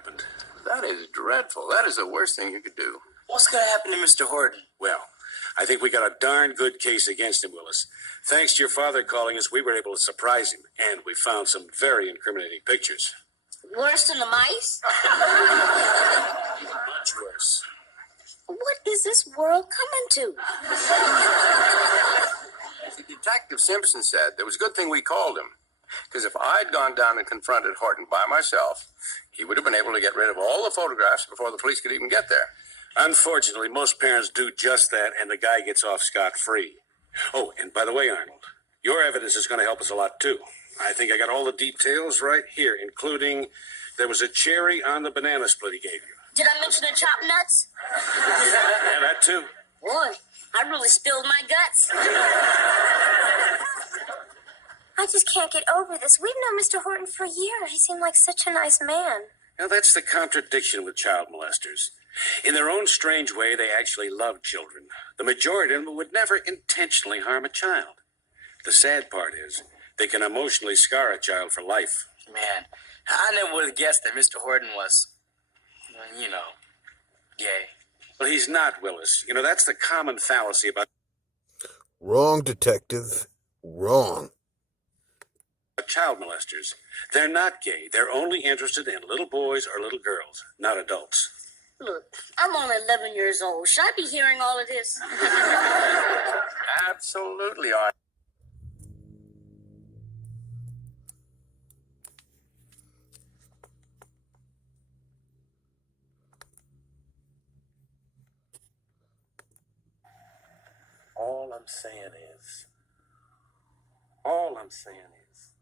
happened. That is dreadful. That is the worst thing you could do. What's going to happen to Mr. Horton? Well, I think we got a darn good case against him, Willis. Thanks to your father calling us, we were able to surprise him, and we found some very incriminating pictures. Worse than the mice? Much worse. What is this world coming to? Detective Simpson said it was a good thing we called him. Because if I'd gone down and confronted Horton by myself, he would have been able to get rid of all the photographs before the police could even get there. Unfortunately, most parents do just that, and the guy gets off scot-free. Oh, and by the way, Arnold, your evidence is going to help us a lot, too. I think I got all the details right here, including there was a cherry on the banana split he gave you. Did I mention the chopped nuts? Yeah, that, too. Boy, I really spilled my guts. I just can't get over this. We've known Mr. Horton for years. He seemed like such a nice man. Now, that's the contradiction with child molesters. In their own strange way, they actually love children. The majority of them would never intentionally harm a child. The sad part is, they can emotionally scar a child for life. Man, I never would have guessed that Mr. Horton was, gay. Well, he's not, Willis. You know, that's the common fallacy about... Wrong, detective. Wrong. Child molesters. They're not gay. They're only interested in little boys or little girls, not adults. Look, I'm only 11 years old. Should I be hearing all of this? Absolutely, Art. All I'm saying is,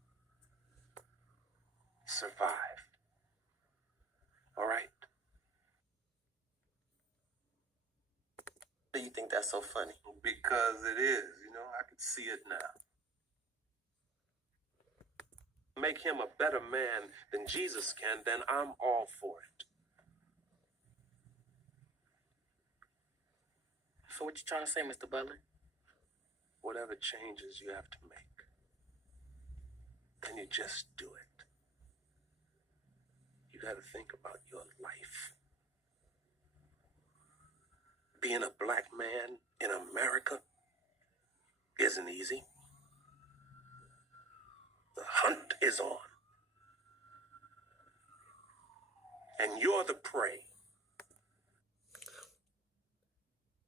survive. All right? Why do you think that's so funny? Because it is, I can see it now. Make him a better man than Jesus can, then I'm all for it. So what you trying to say, Mr. Butler? Whatever changes you have to make, then you just do it. You got to think about your life. Being a black man in America isn't easy. The hunt is on. And you're the prey.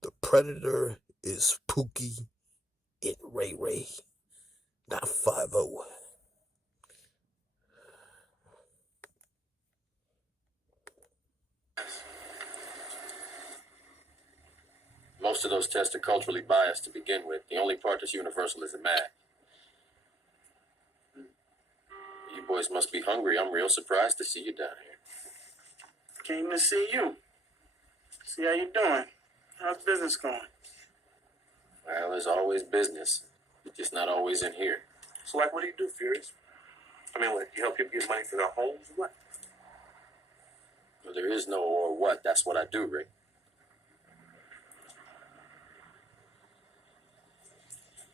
The predator is Pookie and Ray Ray, not 5-0. Most of those tests are culturally biased to begin with. The only part that's universal is the math. You boys must be hungry. I'm real surprised to see you down here. Came to see you. See how you doing. How's business going? Well, there's always business. It's just not always in here. So, what do you do, Furious? What, you help people get money for their homes or what? Well, there is no or what. That's what I do, Rick.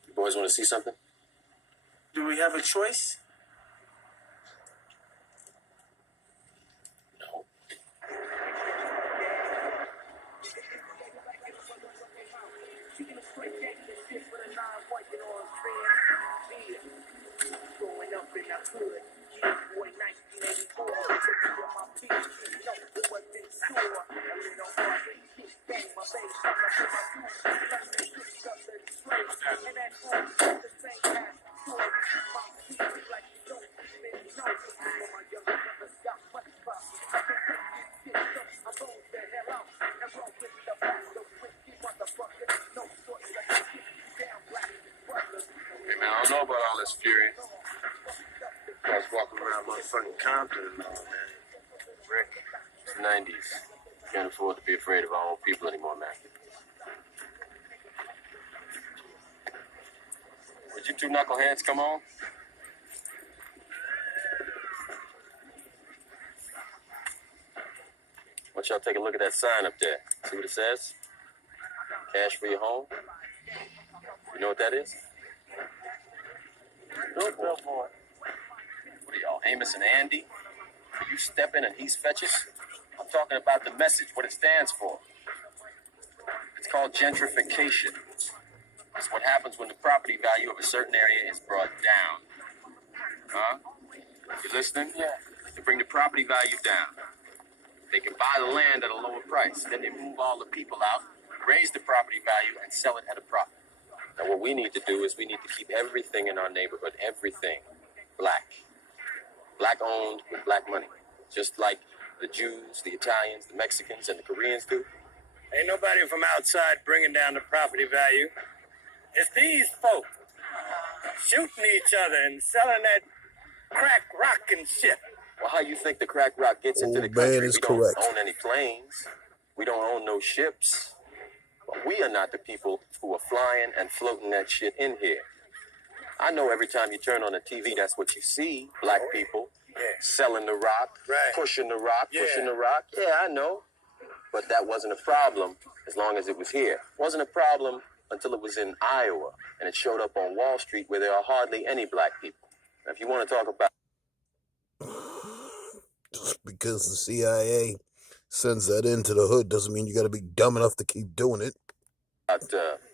You boys want to see something? Do we have a choice? No. I don't know about all this fury. I was walking around motherfucking Compton and all, man. Rick, it's the 90s. Can't afford to be afraid of our own people anymore, man. Would you two knuckleheads come on? Why don't y'all take a look at that sign up there? See what it says? Cash for your home? You know what that is? No billboard. What are y'all, Amos and Andy? You step in and he's fetching. I'm talking about the message, what it stands for. It's called gentrification. It's what happens when the property value of a certain area is brought down. Huh? You listening? Yeah. They bring the property value down. They can buy the land at a lower price. Then they move all the people out, raise the property value, and sell it at a profit. Now, what we need to do is we need to keep everything in our neighborhood, everything, black. Black owned with black money. Just like the Jews, the Italians, the Mexicans, and the Koreans do. Ain't nobody from outside bringing down the property value. It's these folk shooting each other and selling that crack rock and shit. Well, how you think the crack rock gets into the Old country? man is We don't correct. own any planes. We don't own no ships. But we are not the people who are flying and floating that shit in here. I know every time you turn on the TV, that's what you see. Black people selling the rock, pushing the rock, pushing the rock. Yeah, I know. But that wasn't a problem as long as it was here. It wasn't a problem until it was in Iowa and it showed up on Wall Street where there are hardly any black people. Now, if you want to talk about Just because the CIA sends that into the hood doesn't mean you got to be dumb enough to keep doing it.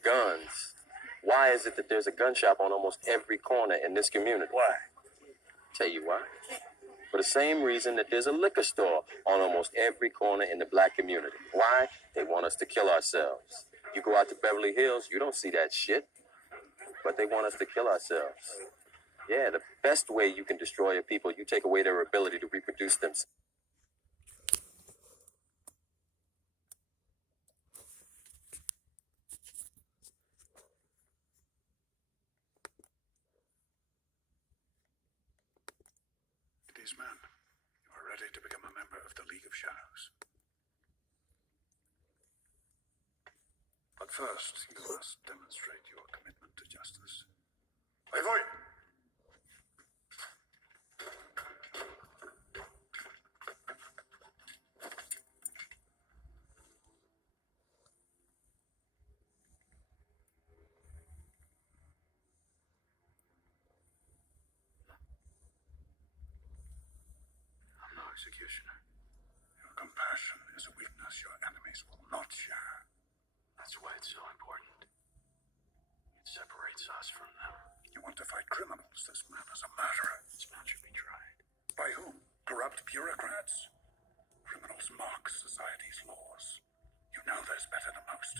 Guns, why is it that there's a gun shop on almost every corner in this community? Why? Tell you why. For the same reason that there's a liquor store on almost every corner in the black community. Why? They want us to kill ourselves. You go out to Beverly Hills, you don't see that shit. But they want us to kill ourselves. Yeah, the best way you can destroy a people, you take away their ability to reproduce themselves. These men are ready to become a member of the League of Shadows. But first, you must demonstrate your commitment to justice. Voivode! I'm no executioner. Your compassion is a weakness your enemies will not share. That's why it's so important. It separates us from them. You want to fight criminals? This man is a murderer. This man should be tried. By whom? Corrupt bureaucrats? Criminals mock society's laws. You know this better than most.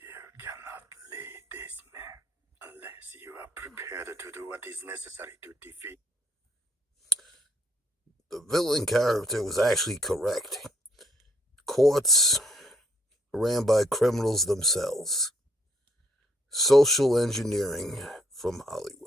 You cannot lead this man unless you are prepared to do what is necessary to defeat. The villain character was actually correct. Courts ran by criminals themselves. Social engineering from Hollywood.